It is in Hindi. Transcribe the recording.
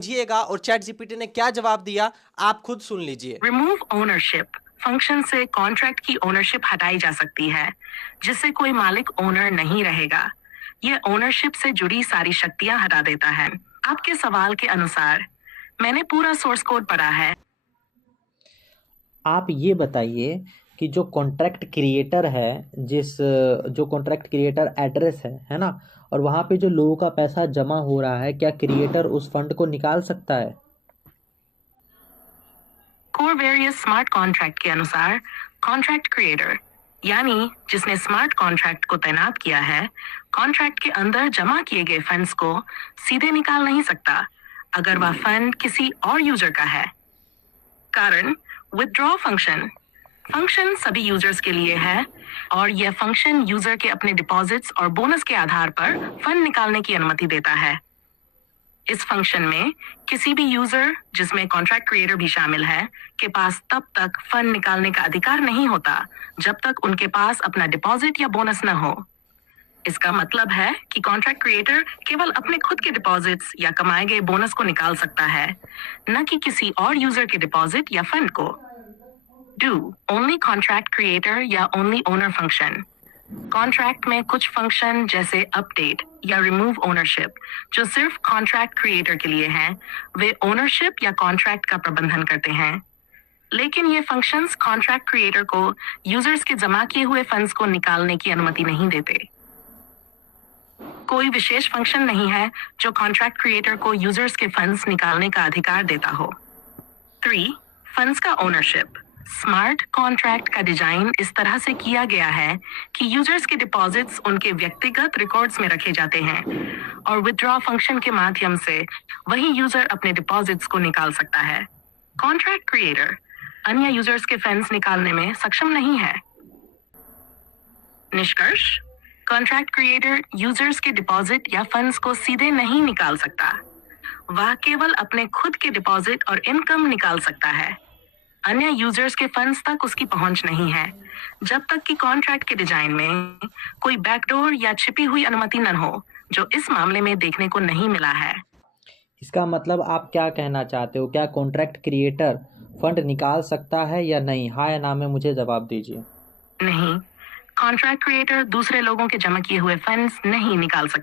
लीजिएगा और चैट जीपीटी ने क्या जवाब दिया आप खुद सुन लीजिए। रिमूव ओनरशिप फंक्शन से कॉन्ट्रैक्ट की ओनरशिप हटाई जा सकती है, जिससे कोई मालिक ओनर नहीं रहेगा। यह ओनरशिप से जुड़ी सारी शक्तियां हटा देता है। आपके सवाल के अनुसार मैंने पूरा सोर्स कोड पढ़ा है। आप ये बताइए कि जो कॉन्ट्रैक्ट क्रिएटर है, जो कॉन्ट्रैक्ट क्रिएटर एड्रेस है ना, और वहाँ पे जो लोगों का पैसा जमा हो रहा है, क्या क्रिएटर उस फंड को निकाल सकता है? कोरवेरियस स्मार्ट कॉन्ट्रैक्ट के अनुसार कॉन्ट्रैक्ट क्रिएटर यानी जिसने स्मार्ट कॉन्ट्रैक्ट को तैनात किया है, कॉन्ट्रैक्ट के अंदर जमा किए गए फंड्स को सीधे निकाल नहीं सकता अगर वह फंड किसी और यूजर का है। कारण विथड्रॉ फंक्शन सभी यूजर्स के लिए है और यह फंक्शन यूजर के अपने डिपॉजिट्स और बोनस के आधार पर फंड निकालने की अनुमति देता है। इस फंक्शन में किसी भी यूजर, जिसमें कॉन्ट्रैक्ट क्रिएटर भी शामिल है, के पास तब तक फंड निकालने का अधिकार नहीं होता जब तक उनके पास अपना डिपॉजिट या बोनस न हो। इसका मतलब है कि कॉन्ट्रैक्ट क्रिएटर केवल अपने खुद के डिपॉजिट्स या कमाए गए बोनस को निकाल सकता है, न कि किसी और यूजर के डिपॉजिट या फंड को। डू ओनली कॉन्ट्रैक्ट क्रिएटर या ओनली ओनर फंक्शन। कॉन्ट्रैक्ट में कुछ फंक्शन जैसे अपडेट या रिमूव ओनरशिप, जो सिर्फ कॉन्ट्रैक्ट क्रिएटर के लिए हैं, वे ओनरशिप या कॉन्ट्रैक्ट का प्रबंधन करते हैं। लेकिन ये फंक्शंस कॉन्ट्रैक्ट क्रिएटर को यूजर्स के जमा किए हुए फंड्स को निकालने की अनुमति नहीं देते। कोई विशेष फंक्शन नहीं है जो कॉन्ट्रैक्ट क्रिएटर को यूजर्स के फंड्स निकालने का अधिकार देता हो। 3. फंड्स का ओनरशिप। स्मार्ट कॉन्ट्रैक्ट का डिजाइन इस तरह से किया गया है कि यूजर्स के डिपॉजिट्स उनके व्यक्तिगत रिकॉर्ड्स में रखे जाते हैं और विथड्रॉ फंक्शन के माध्यम से वही यूजर अपने डिपॉजिट्स को निकाल सकता है। कॉन्ट्रैक्ट क्रिएटर अन्य यूजर्स के फंड्स निकालने में सक्षम नहीं है। निष्कर्ष, कॉन्ट्रैक्ट क्रिएटर यूजर्स के डिपॉजिट या फंड्स को सीधे नहीं निकाल सकता। वह केवल अपने खुद के डिपॉजिट और इनकम निकाल सकता है। अन्य यूजर्स के फंड्स तक उसकी पहुंच नहीं है जब तक कि कॉन्ट्रैक्ट के डिजाइन में कोई बैकडोर या छिपी हुई अनुमति न हो, जो इस मामले में देखने को नहीं मिला है। इसका मतलब आप क्या कहना चाहते हो? क्या कॉन्ट्रैक्ट क्रिएटर फंड निकाल सकता है या नहीं? हाँ या ना में मुझे जवाब दीजिए। नहीं, कॉन्ट्रैक्ट क्रिएटर दूसरे लोगों के जमा किए हुए फंड्स नहीं निकाल सकता।